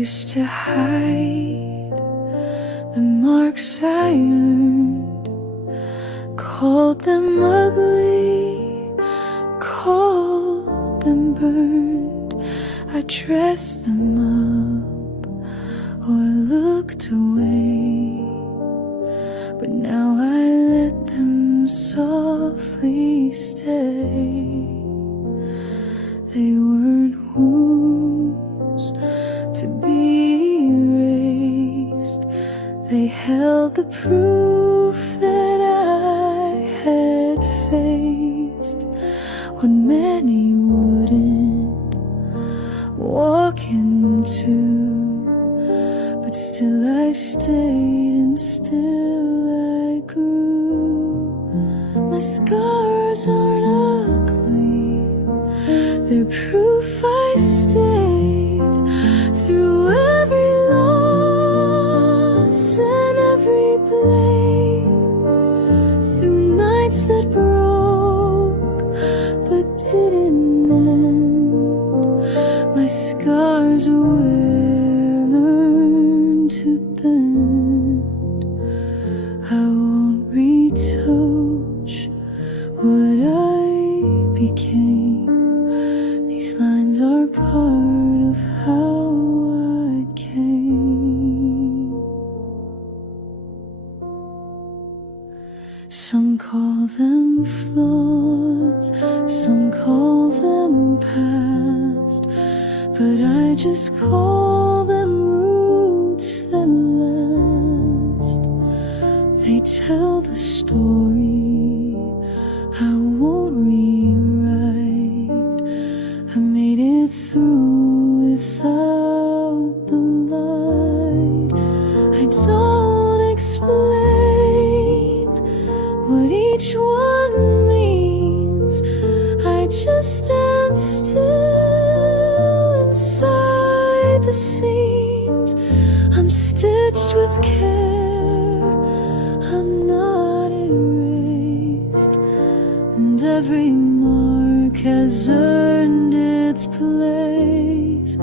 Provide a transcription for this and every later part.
used to hide the marks I earned, called them ugly, called them burned. I dressed them up or looked away, but now I let them softly stay. They weren't wounds to be erased. They held the proof that I had faced what many wouldn't walk into. But still I stayed and still I grew. My scars aren't ugly, they're proof I stayed through every loss and every blame, through nights that broke but didn't end. My scars are where I learned to bend. I won't retouch what I became. These lines are part of how I came. Some call them flaws, some call them past, but I just call them roots that last. They tell the story I won't rewrite. I made it through without the light. I don't explain what each one means. I just stand still inside the seams. I'm stitched with care, I'm not erased, and every mark has earned its place.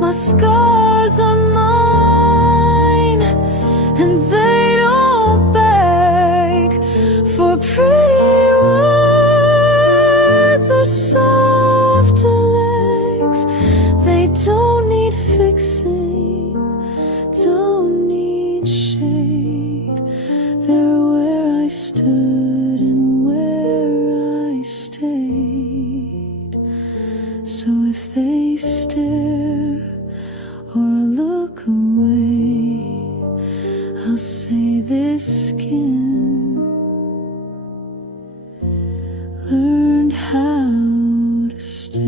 My scars are mine, and they don't beg for pretty words or softer legs. They don't need fixing, don't need shade. They're where I stood and where I stayed. So if they stare or look away, I'll say this skin learned how to stay.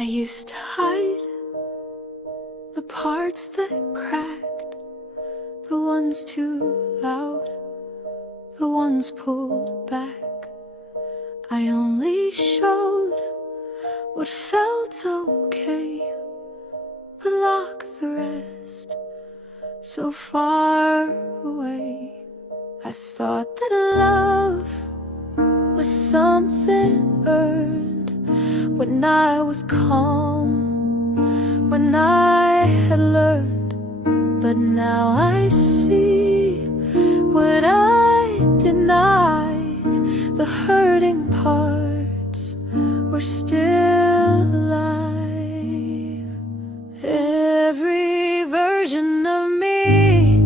I used to hide the parts that cracked, the ones too loud, the ones pulled back. I only showed what felt okay, but locked the rest so far away. I thought that love was something earned when I was calm, when I had learned. But now I see what I denied. The hurting parts were still alive. Every version of me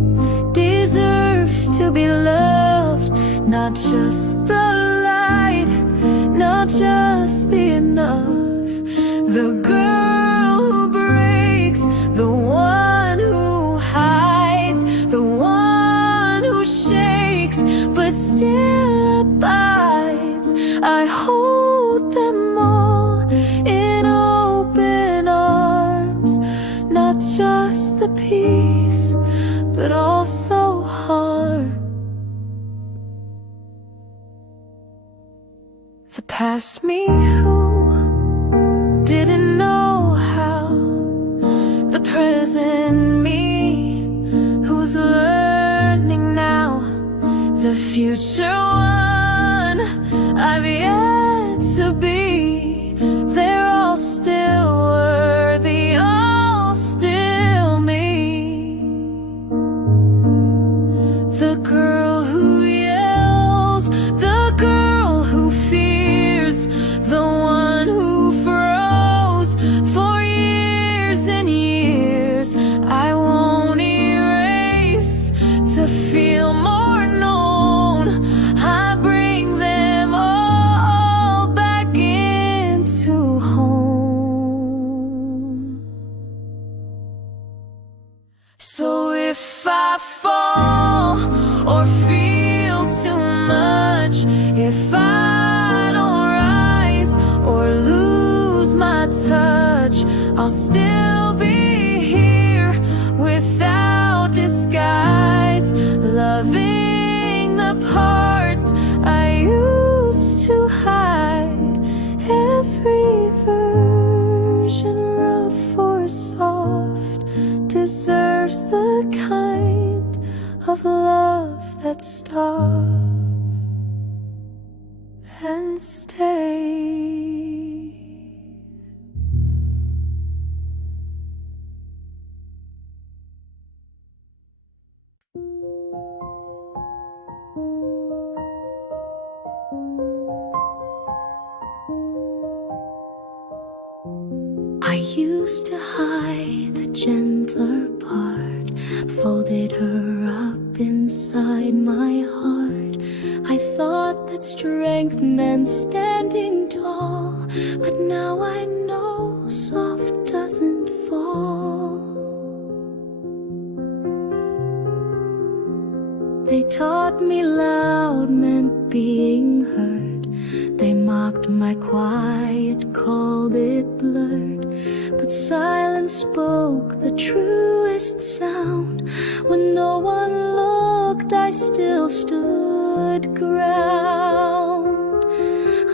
deserves to be loved, not just the light, not just the enough. The girl who breaks, the one who hides, the one who shakes but still abides. I hold them all in open arms, not just the peace but also harm. The past me who girl's in me, who's learning now, the future one I've yet to be. They're all still worthy, all still me. The girl who yells, the girl who fears, the one who froze for years and years. I won't erase to feel more known. I bring them all back into home. So if I fall or feel too much, if I don't rise or lose my touch, I'll still be here without disguise, loving the parts I used to hide. Every version, rough or soft, deserves the kind of love that stops and stays. I used to hide the gentler part, folded her up inside my heart. I thought that strength meant standing tall, but now I know soft doesn't fall. They taught me loud meant being heard. They mocked my quiet, called it blurred. But silence spoke the truest sound. When no one looked, I still stood ground.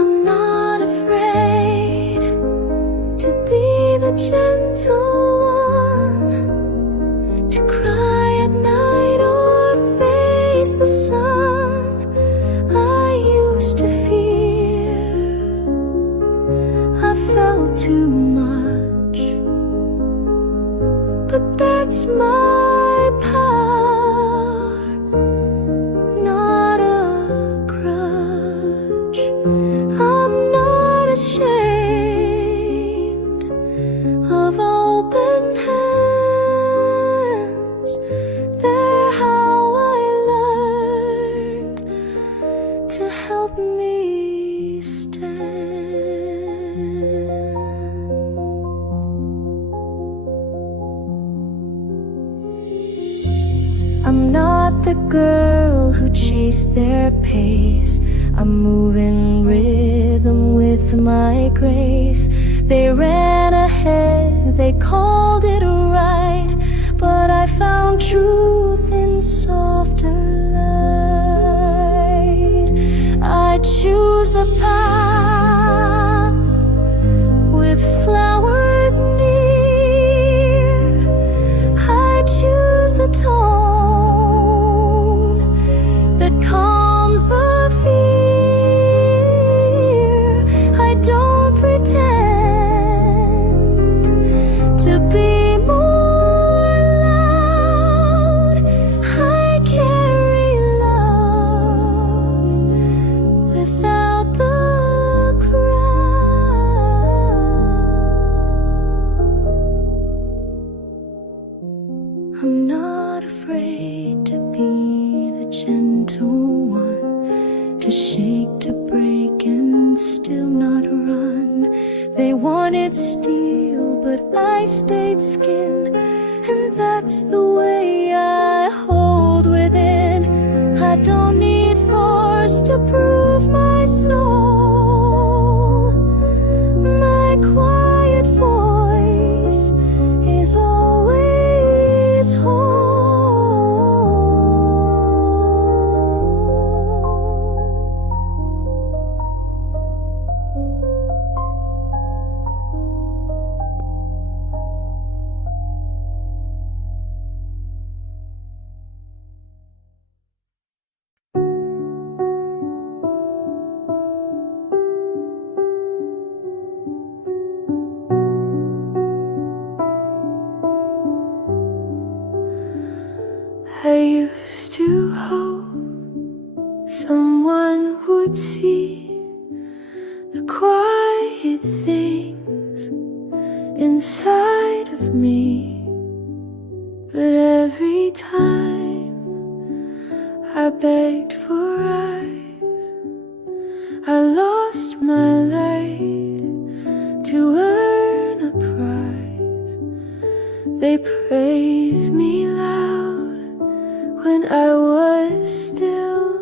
I'm not afraid to be the gentle one, to cry at night or face the sun. I used to fear I felt too much, but that's my power, not a grudge. I'm not ashamed of open hands. They're how I learned to help me stand. I'm not the girl who chased their pace. I'm moving rhythm with my grace. They ran ahead, they called it right, but I found truth in softer light. I choose the path with flowers near. I choose the tone that calms the fear. I don't pretend to be more loud. I carry love without the crowd. I'm not afraid to be the gentle one, to shake, to break, and still not run. They wanted steel, but I stayed skin, and that's the way I hold within. I don't need force to prove my soul. My quiet voice is always whole. I used to hope someone would see the quiet things inside of me, but every time I begged for eyes, I lost my light to earn a prize. They praised me loud when I was still,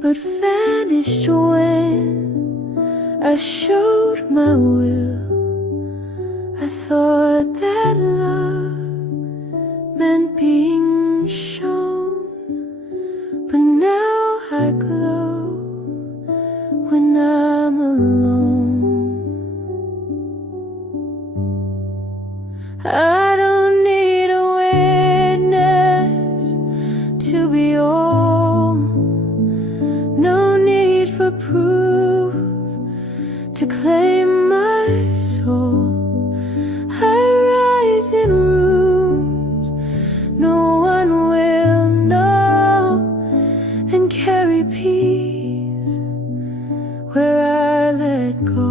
but vanished when I showed my will. I thought that love meant being shown, but now I glow when I'm alone. I don't need a witness to be all, no need for proof to claim my soul. I rise in rooms no one will know, and carry peace where I let go.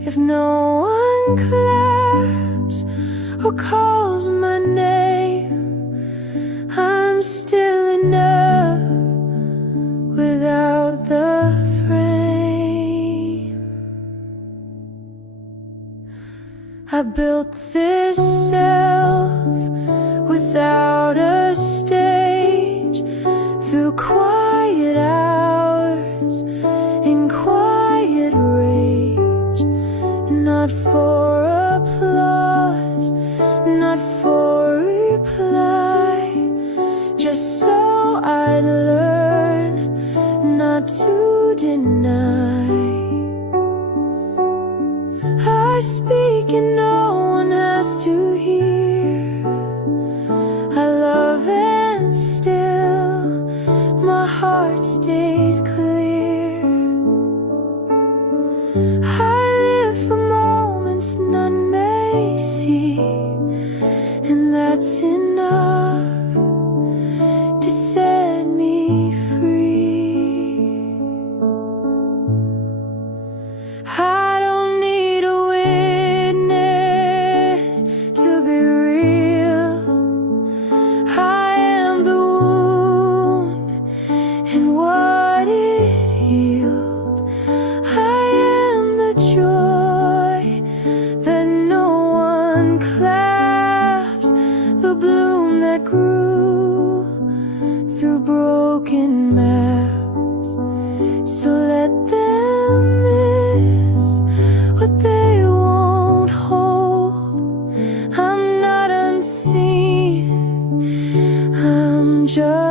If no one claps or calls my name, I'm still enough without the frame. I built this self without a stage, through quiet hours in quiet rage, not for applause, not for reply, just so I'd learn not to deny. I speak and no one has to hear. I love and still my heart stays clear. I live for moments none may see, and that's enough to set me free. I don't need a witness to be real. I am the wound and what it healed. I am the joy that no one claps, the bloom that grew through broken maps. So let them miss what they won't hold. I'm not unseen, I'm just